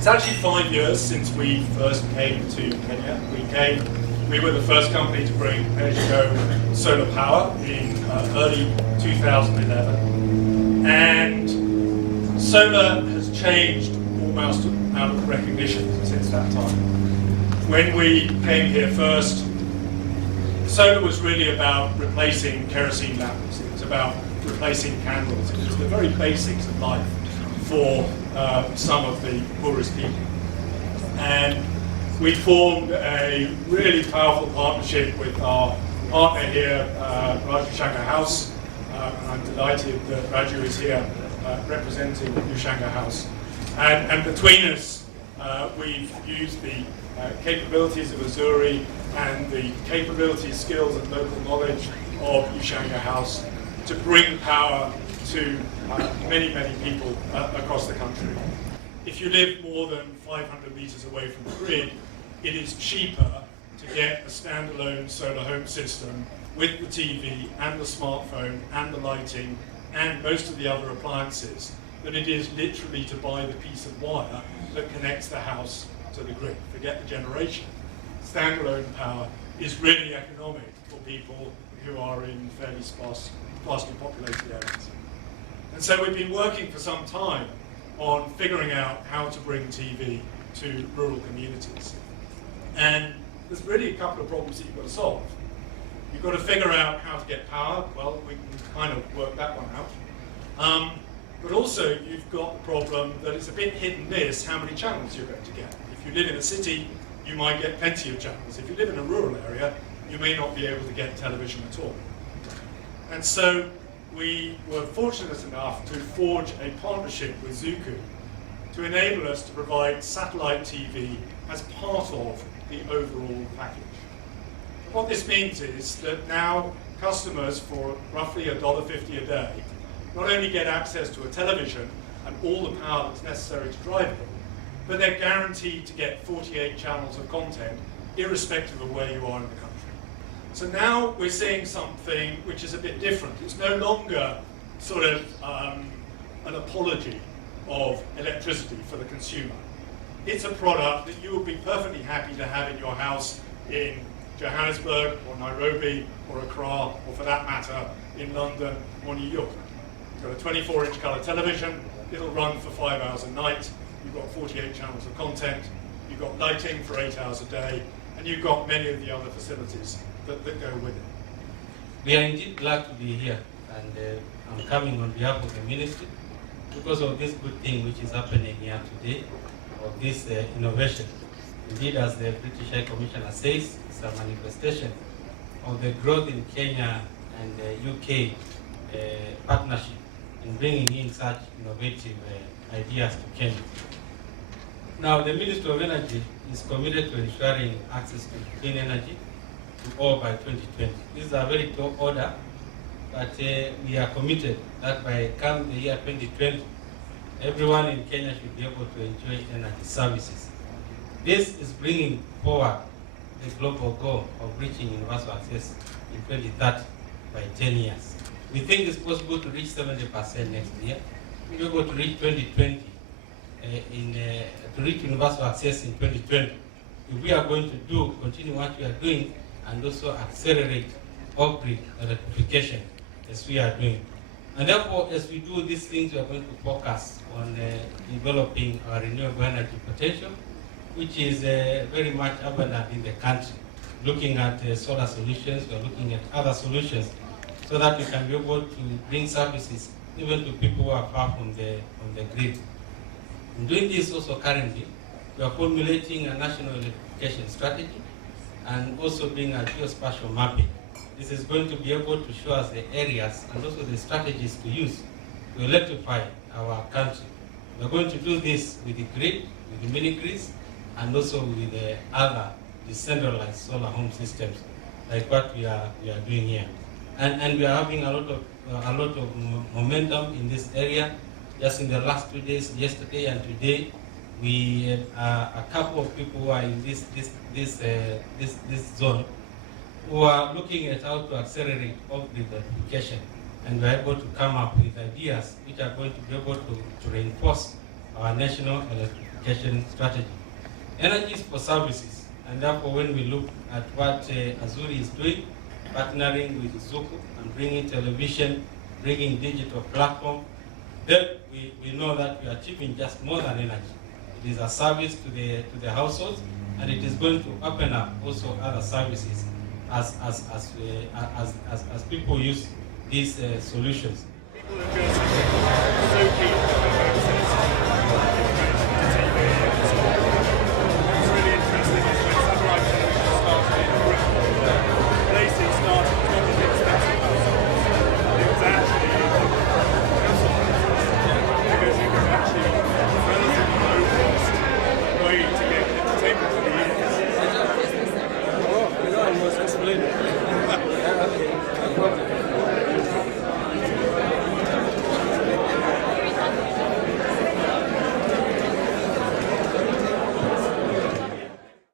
It's actually 5 years since we first came to Kenya. We were the first company to bring pay-as-you-go solar power in early 2011. And solar has changed almost out of recognition since that time. When we came here first, solar was really about replacing kerosene lamps. It was about replacing candles. It was the very basics of life for some of the poorest people. And we formed a really powerful partnership with our partner here, Ushanga House. And I'm delighted that Raju is here representing Ushanga House. And between us, we've used the capabilities of Azuri and the capabilities, skills and local knowledge of Ushanga House to bring power to many, many people across the country. If you live more than 500 meters away from the grid, it is cheaper to get a standalone solar home system with the TV and the smartphone and the lighting and most of the other appliances than it is literally to buy the piece of wire that connects the house to the grid. Forget the generation. Standalone power is really economic for people who are in fairly sparsely populated areas. And so we've been working for some time on figuring out how to bring TV to rural communities. And there's really a couple of problems that you've got to solve. You've got to figure out how to get power. Well, we can kind of work that one out. But also you've got the problem that it's a bit hit and miss how many channels you're going to get. If you live in a city, you might get plenty of channels. If you live in a rural area, you may not be able to get television at all. And so we were fortunate enough to forge a partnership with Zuku to enable us to provide satellite TV as part of the overall package. What this means is that now customers for roughly $1.50 a day not only get access to a television and all the power that's necessary to drive it, but they're guaranteed to get 48 channels of content irrespective of where you are in the country. So now we're seeing something which is a bit different. It's no longer sort of an apology of electricity for the consumer. It's a product that you will be perfectly happy to have in your house in Johannesburg or Nairobi or Accra, or for that matter, in London or New York. You've got a 24-inch colour television, it'll run for 5 hours a night, you've got 48 channels of content, you've got lighting for 8 hours a day, and you've got many of the other facilities that go with it. We are indeed glad to be here, and I'm coming on behalf of the Ministry because of this good thing which is happening here today, of this innovation. Indeed, as the British High Commissioner says, it's a manifestation of the growth in Kenya and the UK partnership in bringing in such innovative ideas to Kenya. Now, the Ministry of Energy is committed to ensuring access to clean energy to all by 2020. This is a very tall order, but we are committed that by come the year 2020, everyone in Kenya should be able to enjoy energy services. This is bringing forward the global goal of reaching universal access in 2030 by 10 years. We think it's possible to reach 70% next year. We'll be able to reach 2020, to reach universal access in 2020. If we are going to continue what we are doing and also accelerate off-grid electrification as we are doing. And therefore, as we do these things, we are going to focus on developing our renewable energy potential, which is very much abundant in the country. Looking at solar solutions, we are looking at other solutions so that we can be able to bring services even to people who are far from the grid. In doing this also currently, we are formulating a national electrification strategy and also doing a geospatial mapping. This is going to be able to show us the areas and also the strategies to use to electrify our country. We are going to do this with the grid, with the mini-grids, and also with the other decentralized solar home systems, like what we are doing here. And we are having a lot of momentum in this area. Just in the last 2 days, yesterday and today, we had a couple of people who are in this zone who are looking at how to accelerate off-grid electrification, and we're able to come up with ideas which are going to be able to reinforce our national electrification electrification strategy. Energy is for services, and therefore when we look at what Azuri is doing, partnering with Zuku and bringing television, bringing digital platform, then we know that we are achieving just more than energy. It is a service to the households, and it is going to open up also other services as people use these solutions. People are just so keen about access.